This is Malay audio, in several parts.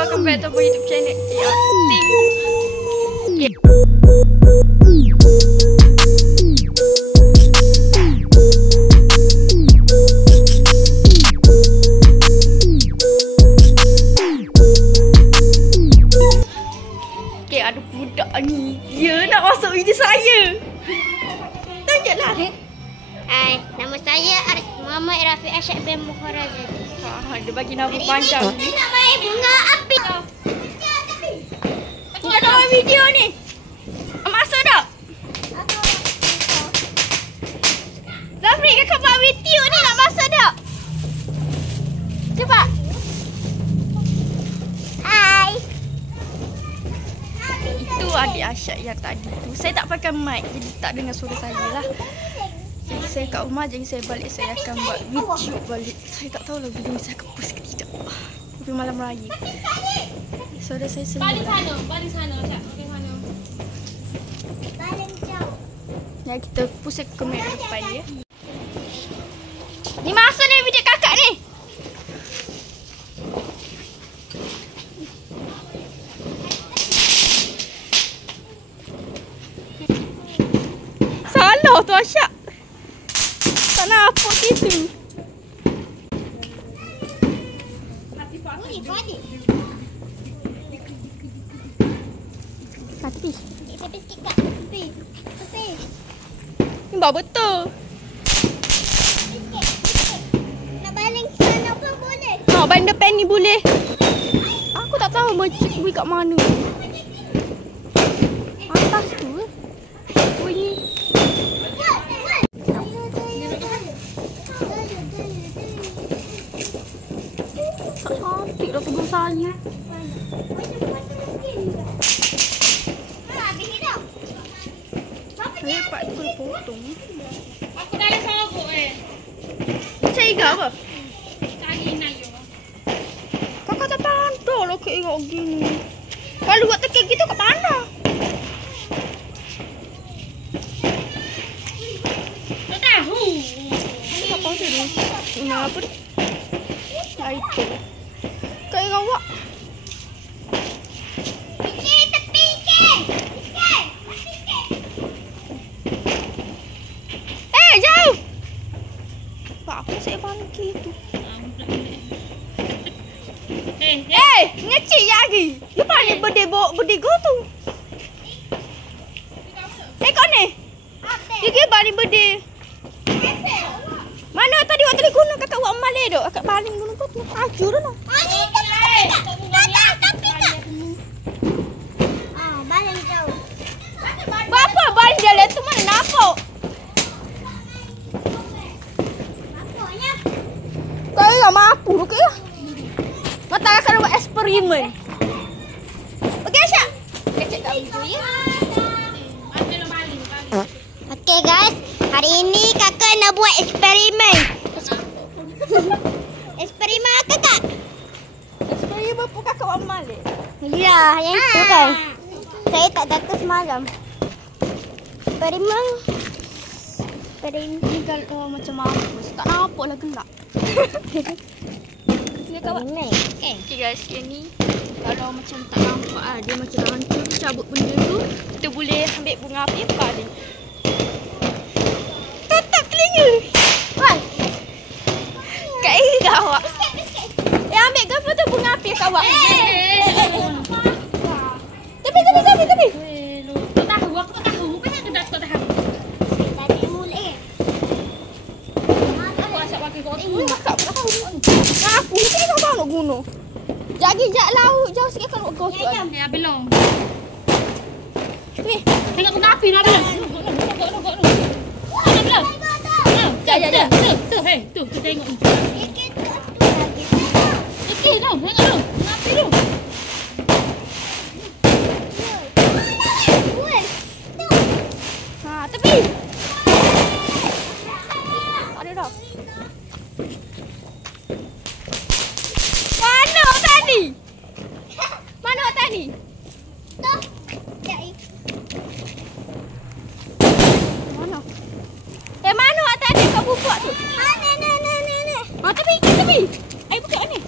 welcome back to our YouTube channel. Okay, ada budak ni. Dia nak masuk video saya. Tunjuklah. Hai, nama saya Muhammad Rafiq Asyad bin Muharazadi. Dia bagi nama panjang. Kita nak main bunga api. Kita nak main video ni. Masuk tak? Zafri, kakak buat video ni, nak masuk tak? Cepat. Hai. Itu adik Asyad yang tadi tu. Saya tak pakai mic, jadi tak dengar suara saya lah. Jadi saya kat rumah, jadi saya balik, saya akan buat video balik. Saya tak tahu lah video ni saya akan post ke tidak. Tapi malam raya. Saudara saya sendiri. Balik sana, balik sana. Cak, okey sana. Paling jauh. Ya, kita pusing ke kamera depan dia. Ni masuk ni video kakak ni. Salah tu Asyad. Tak nampak gitu. Hati. Tepi sikit kak. Tepi. Tepi. Ni bawa betul. Sikit. Nak baling sana pun boleh. Ha, baling depan ni boleh. Aku tak tahu masjid pergi kat mana. Atas tu. Bunyi. Tak cantik dah tubuh saya. Saya pak tu kena potong. Aku dah ada sorok Macam iga apa? Cari nak yo. Kakak tak pandai lah kek iga gini. Kalau buat tekik gitu kat mana? Tak tahu. Tak tahu dia ni. Ini apa ni? Itu. Kak iga awak. Sikit tepi sikit. Sikit. Sikit. Jauh! Pak, apa saya bangkit tu? Ngecik lagi. You pandai berdego tu. Tengok ni. You kira baling berde. Mana tadi waktu dia guna kakak buat malai tu? Kakak baling guna tu. Hajur tu. Tapi kak. Baling jauh. Berapa baling jalan tu mana nampak? Kau tak mampu tu ke? Mata akan buat eksperimen. Okey Asyad. Kecek kat video ya. Ambil balik. Okey guys, hari ini kakak nak buat eksperimen. Eksperimen apa kak? Eksperimen pun kakak buat malai. Ya, yang itu kan. Saya tak datang semalam. Eksperimen. Ni kalau macam mampus. Tak nampak lah gelap. Ni kawan. Okay guys, yang ni kalau macam tak nampak dia macam hancur, cabut benda tu, kita boleh ambil bunga api apa ni. Tutup telinga. Wah. Kak Ira awak. Ambil gambar tu bunga api kat awak. Tepi. Tak tahu, aku tak tahu. Banyak ke tak tahu. Tadi mulai. Aku asyik pakai kotor. Kakak tak tahu. Aku ni tak tahu nak guna. Jak laut jauh sikit kan kau tu. Ya, belum. Ni. Tengok bunga api dah belum? Tengok. Dah belum? Ya. Tu, hei, tu tengok ni. Okey, tu, tengok tu. Bunga api tu. Ha, tepi. Ada dah. Mana tadi? Tu. Cari. Mana? Mana tadi kau buat tu? Ni. Ha, tepi. Air buka ni.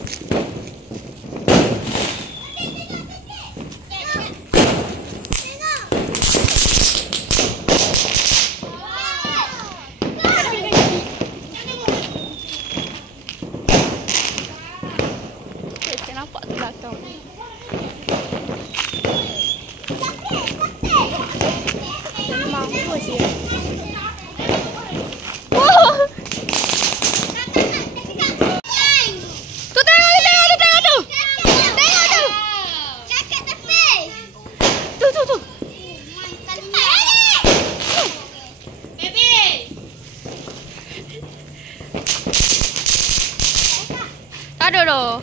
belakang. Mampus ya. Wow. Tu tengok tu. Tengok tu. Tu. Tak ada dah.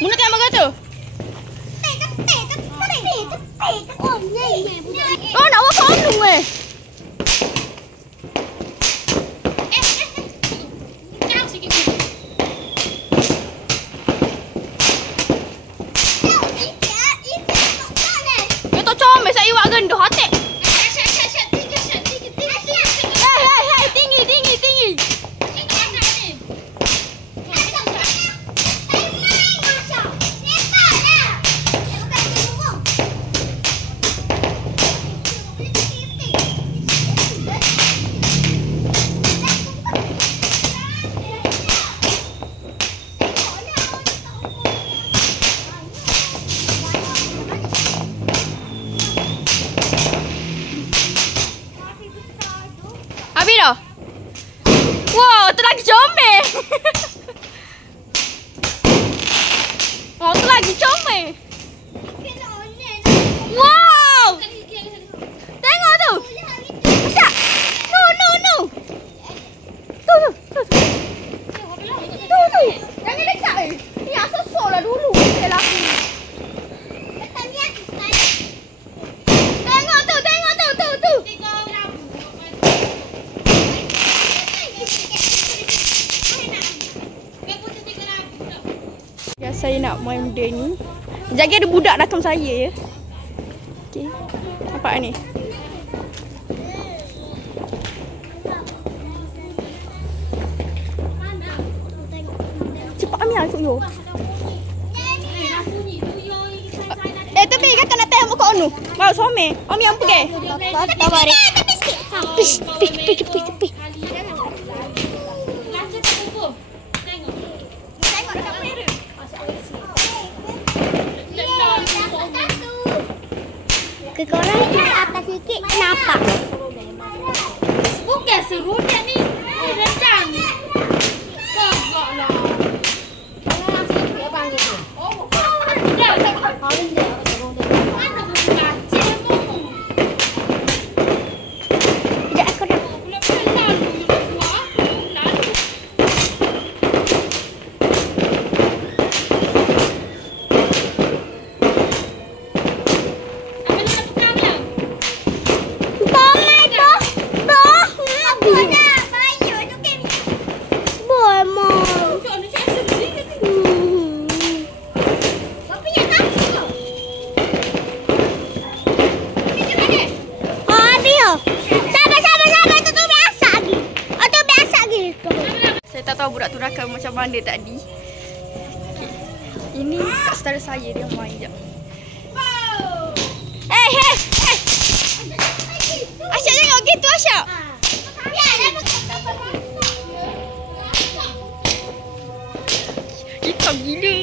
Muna kan maga tu? Oh, nak buat kandung eh. Jauh sikit. Dia tak comel saya iwak gendoh hati. Hei, tinggi. Habis dah? Wow, tu lagi comel. Oh, tu lagi comel. Wow! Tengok tu. Asyak. No. Tu. Jangan dekat eh. Ni asal sok lah dulu. Saya laki. Tengok tu. Ya, saya nak main benda ni. Jaga ada budak datang saya ya. Okey. Nampak ni. Cepat ambil ikut yo. Tapi kakak nak tengok muka onu. Mau suami. Om yang pergi. Tak bari. Tepi. Kekorang ke atas sikit kenapa? Bukan serunya ni. Rendang. Kagaklah. Saya tak tahu budak tu rakam macam mana tadi. Okay. Ini kat saudara saya dia main jap. Hey. Asyak jangan gitu Asyak. Hitam gila.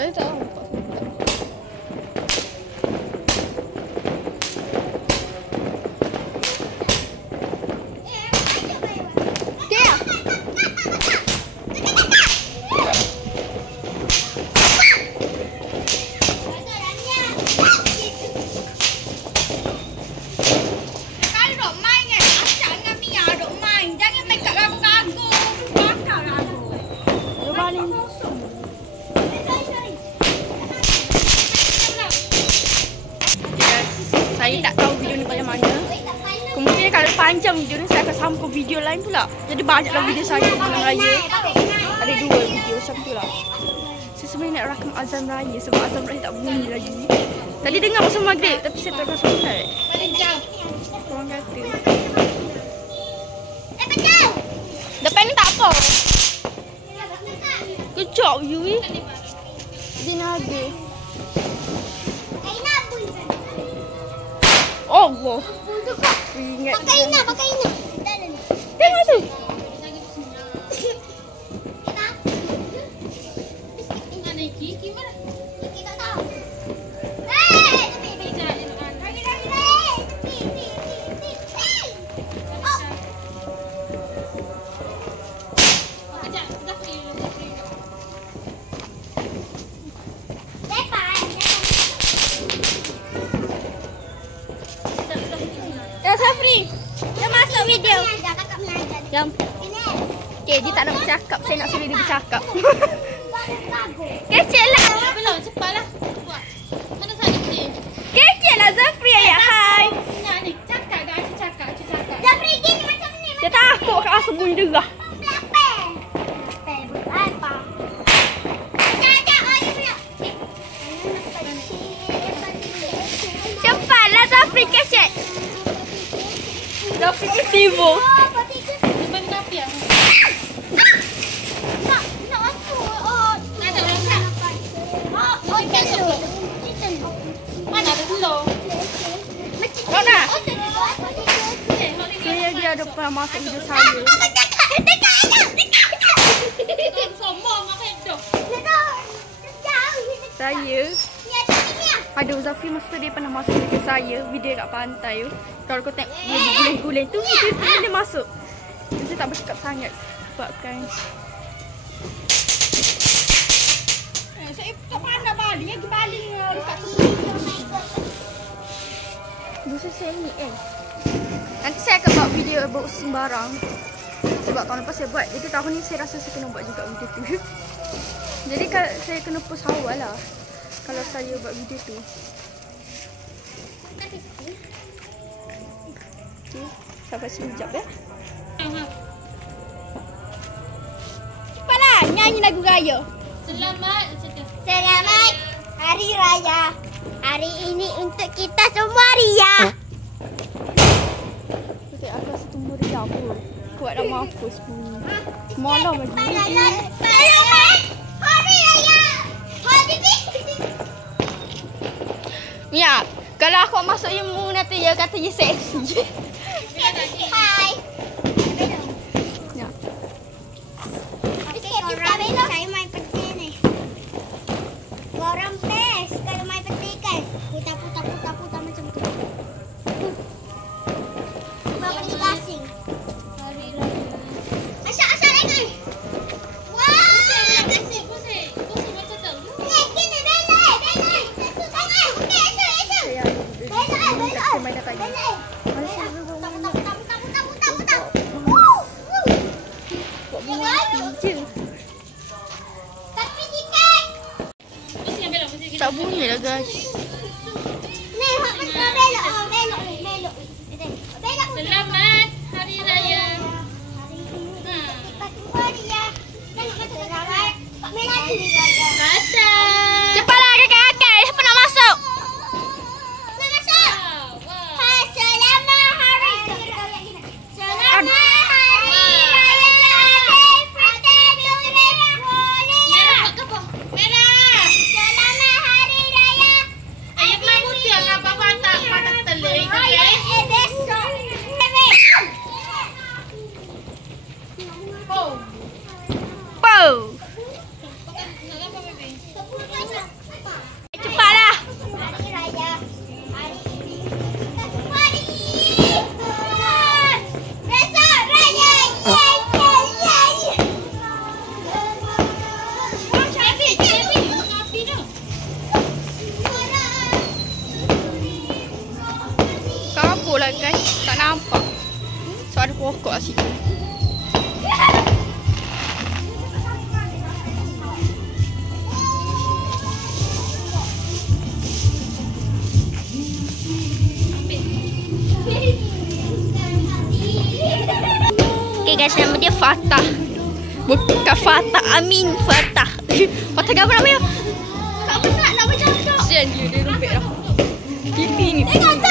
Saya tak tahu. Saya tak tahu video ni macam mana. Kemungkinan kalau panjang video ni saya akan sambung video lain pula. Jadi banyaklah video saya malam raya. Ada 2 video macam tu lah. Saya sebenarnya nak rakam azan raya sebab azan raya tak bunyi lagi. Tadi dengar masa maghrib tapi saya tak rasa solat. Orang kata. Depan ni tak apa. Kejap you ni. Dia naga. Allah. Ingat. Pakai Ina. Tengok tu. Ya Safri. Dia masuk video. Jom. Okay, dia tak nak bercakap. Saya nak suruh dia bercakap. Kecil lah. Belum, cepatlah. Buat. Mana saya ni? Kecil lah Zafri ayah. Hai. Nak ni, cakap dah, cakap. Jafri gini macam ni. Dia takut kat rasa bunyi derah. Cepatlah Zafri kecil. Zafri ni tiba. Lepas ni api ah. Mana ada telur? Rona. Dia ada pernah masuk video saya. Sombong makan tu. Saya ada Zafri masa tu dia pernah masuk video saya, video kat pantai tu. Kalau kau tengok dia guling-guling tu, video tu dia masuk. Saya tak bercakap sangat sebabkan saya tak pandai balik, dia balik dekat tu. Dosa saya ni nanti saya akan buat video about sembarang. Sebab tahun lepas saya buat, jadi tahun ni saya rasa saya kena buat juga video tu. Jadi saya kena post awal lah kalau saya buat video tu. Okay, sampai sekejap ya. Cepatlah nyanyi lagu raya. Selamat Hari Raya. Hari ini untuk kita semua ria. Okay, aku rasa tu meriah pun. Kuat dah mampus bunyi. Semalam lagi. Selamat Hari Raya. Ya, kalau aku masuk ilmu nanti dia kata dia seksi. Hai. Ya. Saya main peti ni. Korang best kalau main peti kan. Putar macam tu. Bawa peti gasing. Hari Raya. Asal lagi. Wah, Pusing macam tu. Gini belai. Saya ada main kat tadi. Buat bunyi je. Pusing yang belok, pusing. Tak bunyi lah guys. Ni, hak macam belok ni. Belok. Selamat Hari Raya. Pasal. Cepatlah kakak-kakak. Siapa nak masuk? Pow. Cepatlah. Kabur lah guys. Tak nampak. So ada pokok kat situ. Okay guys, nama dia Fatah. Bukan Fatah Amin, Fatah. Fatah gambar namanya. Tak penat nak bercakap. Kesian dia rumpit dah. Pipi ni. Tengok tu.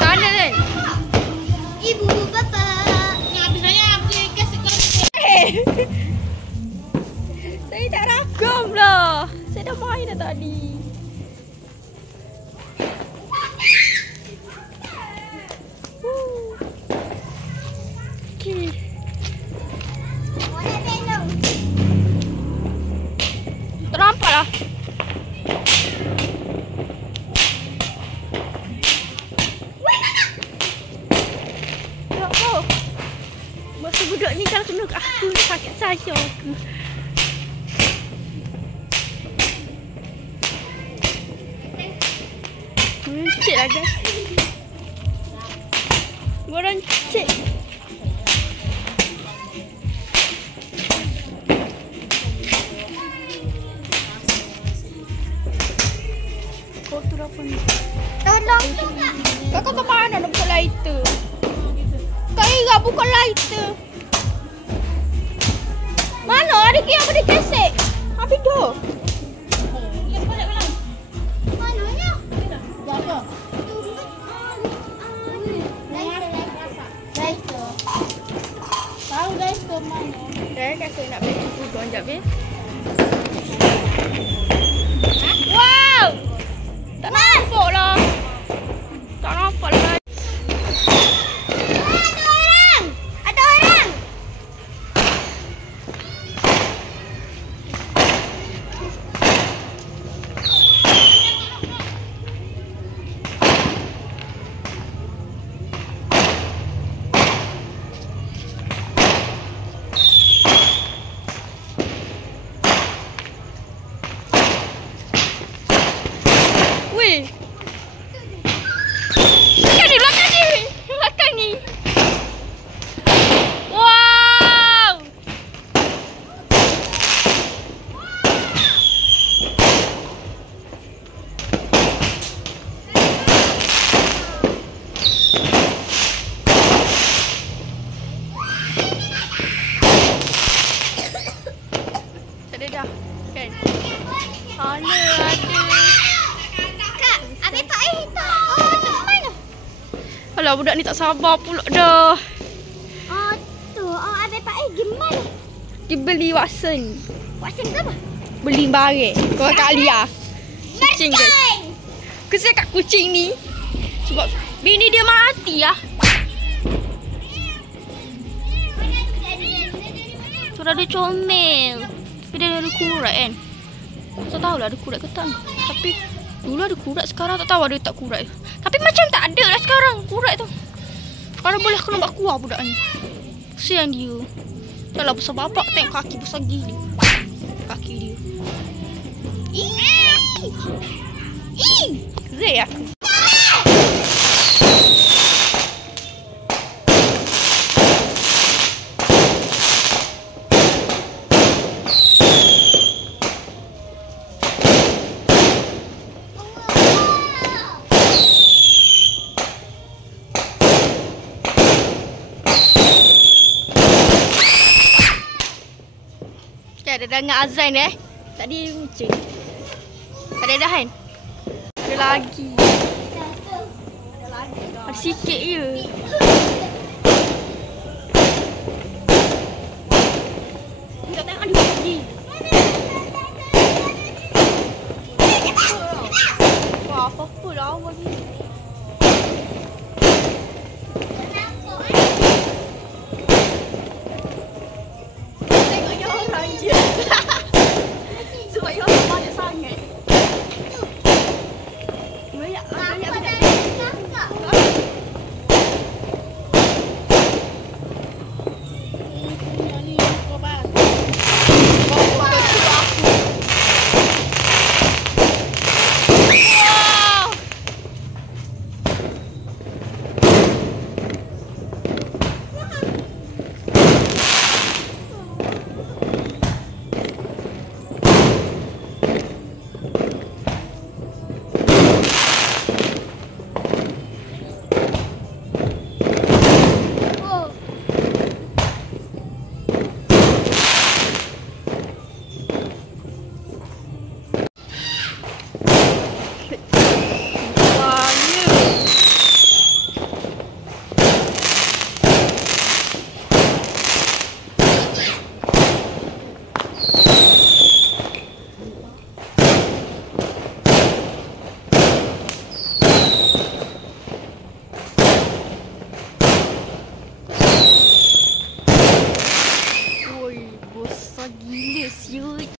Sana kan. Ibu bapa. Yang habis saya boleh kasih kau. Saya tak dah main dah tadi. Okay. Ternampak lah. Ya Allah. Masa budak ni kalau kena kat aku, sakit saya aku. Cik lah guys. Goreng cik. Kau tu dah phone. Tolong. Kau ke mana nak buka lighter? Kau ingat buka lighter. Mana ada yang boleh kesek? Habis tu. Mananya? Jaga. Tahu guys ke mana? Saya kasi nak beli udon jap be. Wow! Tak nampak lah. Tak nampak lah. Ada orang. Weh. Belakang ni, belakang ni. Belakang ni. Wow. Tak ada dah. Kan? Sana ada. Kak, habis Pak Aih tu. Oh, tu mana? Alah, budak ni tak sabar pula dah. Oh, tu. Oh, habis Pak Aih gimana? Dia beli Watson. Watson ke apa? Beli barang. Kau kat Alia. Kucing guys. Martin. Kesal kat kucing ni. Sebab bini dia mati lah. Sudah ada comel. Tapi dia ada kurat kan. Tak tahulah ada kurat ke tak. Tapi dulu ada kurat, sekarang tak tahu ada tak kurat. Tapi macam tak ada lah sekarang kurat tu. Kalau boleh kena buat kuah budak ni. Kesian dia. Dah lah besar bapak, tengok kaki besar gila. Kaki dia. Zai aku. Ada dengar azan Tadi kucing. Ada dah kan? Ada lagi. Ada sikit je. Tengok tengok dia pergi. Wah, apa-apa lah awal ni. Tengok dia orang je. Sebab dia orang banyak sangat. Banyak banyak banyak.